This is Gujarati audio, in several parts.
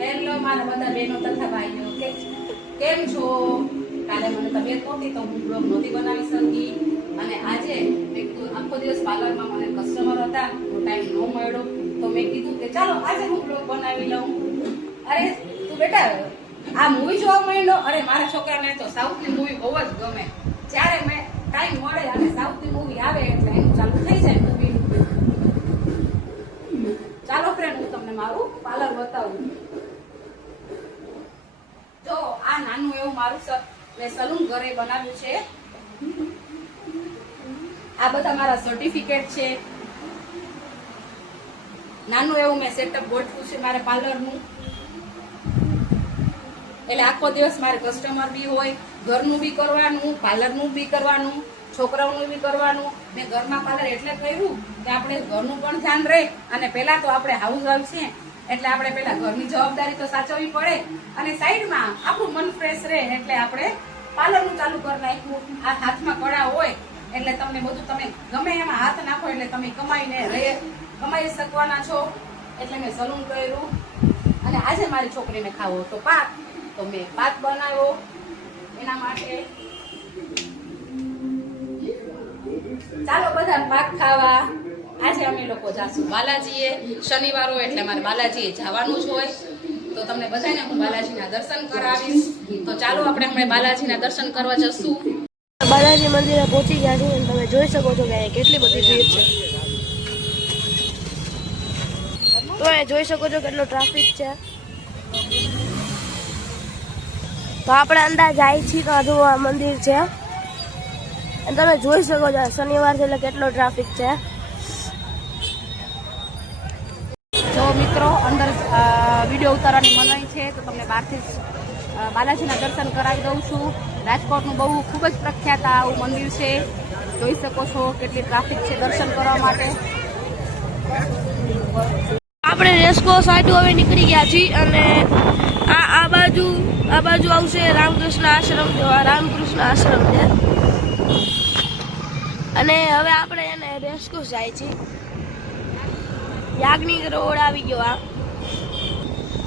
હેલો મારા બધા બહેનો તથા ભાઈઓ કેમ છો? કાલે મને તબિયત નહોતી તો હું બ્લોગ નહોતી બનાવી શકી અને આજે આખો દિવસ પાર્લરમાં મને કસ્ટમર હતા તો ટાઈમ ન મળ્યો તો મેં કીધું કે ચાલો આજે હું બ્લોગ બનાવી લઉં. અરે તું બેટા આ મૂવી જોવા માંડ્યો? અરે મારા છોકરાને તો સાઉથની મૂવી બહુ જ ગમે. જ્યારે મેં ટાઈમ મળે અને સાઉથની મૂવી આવે એટલે એનું ચાલુ થઈ જાય મૂવી. ચાલો ફ્રેન્ડ હું તમને મારું પાર્લર બતાવું. તો આ નાનું એવું મારું મેં સલૂન ઘરે બનાવ્યું છે. આ બધા મારા સર્ટિફિકેટ છે. નાનું એવું મેં સેટઅપ ગોઠવ્યું છે મારા પાર્લરનું. એટલે આખો દિવસ મારે કસ્ટમર બી હોય, ઘરનું બી કરવાનું, પાર્લરનું બી કરવાનું, છોકરાઓનું બી કરવાનું. મેં ઘરમાં પાર્લર એટલે કર્યું કે આપણે ઘરનું પણ ધ્યાન રહે અને પહેલા તો આપણે હાઉસ વાઇફ છીએ એટલે આપણે પહેલા ઘરની જવાબદારી તો સાચવવી પડે અને સાઈડમાં આપણું મન ફ્રેશ રહે એટલે આપણે પાર્લરનું ચાલુ કરી નાખ્યું. આ હાથમાં કળા હોય એટલે તમને બધું તમે ગમે એમાં હાથ નાખો એટલે તમે કમાઈ શકવાના છો. એટલે મેં સલૂન કર્યું અને આજે મારી છોકરીને ખાવો તો પાક તો મેં પાક બનાવ્યો એના માટે. ચાલો બધા પાક ખાવા. આજે અમે લોકો જાશું બાલાજીએ. શનિવાર હોય એટલે મારે બાલાજીએ જવાનું જ હોય તો તમને બધાને હું બાલાજીના દર્શન કરાવીશ. તો ચાલો આપણે હમણાં બાલાજીના દર્શન કરવા જશું. બાલાજી મંદિરે પહોંચી ગયા છું અને તમે જોઈ શકો છો કે અહીંયા કેટલી બધી ભીડ છે. તો અહીંયા જોઈ શકો છો કેટલો ટ્રાફિક છે. તો આપણે અંદર જાય છીએ તો હજુ આ મંદિર છે અને તમે જોઈ શકો છો શનિવાર છે એટલે કેટલો ટ્રાફિક છે. જો મિત્રો અંદર વિડીયો ઉતારવાની મનાઈ છે તો તમને બહારથી બાલાજીના દર્શન કરાવી દઉં છું. રાજકોટનું બહુ ખૂબ જ પ્રખ્યાત આવું મંદિર છે. જોઈ શકો છો કેટલી ટ્રાફિક છે દર્શન કરવા માટે. આપણે રેસ્કો સાઈડ હવે નીકળી ગયા છીએ અને આ બાજુ આવશે રામકૃષ્ણ આશ્રમ છે અને હવે આપણે એને રેસ્કો જાય છીએ. યાજ્ઞિક રોડ આવી ગયો.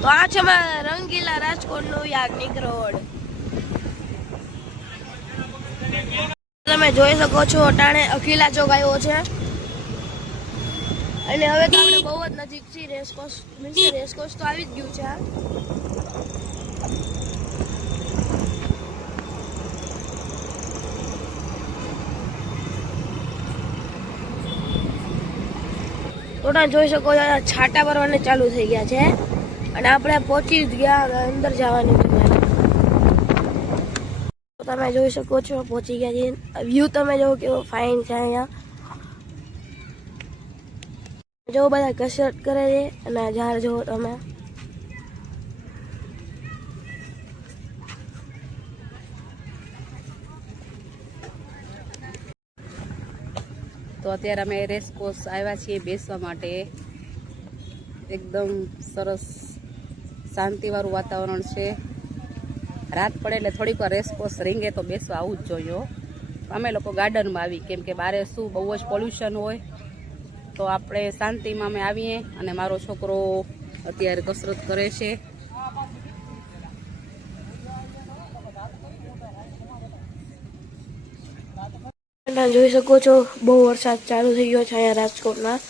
તો આ છે રંગીલા રાજકોટનો યાજ્ઞિક રોડ. તમે જોઈ શકો છો અટાણે અખિલા ચોક આવ્યો છે અને હવે તો આપણે બહુ જ નજીક છીએ. રેસકોર્સ તો આવી જ ગયું છે. થોડા જોઈ શકો છો છાંટા ભરવાને ચાલુ થઈ ગયા છે અને આપણે પહોંચી જ ગયા અંદર જવાની છે. તમે જોઈ શકો છો પહોંચી ગયા છીએ. વ્યૂ તમે જો કેવો ફાઇન છે. અહીંયા જો બધા કસરત કરે છે અને ઝાડ જો તમે. તો અત્યારે અમે રેસકોર્સ આવ્યા છીએ બેસવા માટે. એકદમ સરસ શાંતિવાળું વાતાવરણ છે. રાત પડે એટલે થોડીક વાર રેસકોર્સ રીંગે તો બેસવા આવું જ જોઈએ. અમે લોકો ગાર્ડનમાં આવી કેમ કે બારે શું બહુ જ પોલ્યુશન હોય તો આપણે શાંતિમાં અમે આવીએ અને મારો છોકરો અત્યારે કસરત કરે છે. જોઈ શકો છો બહુ વરસાદ ચાલુ થઈ ગયો છે અહીંયા રાજકોટમાં.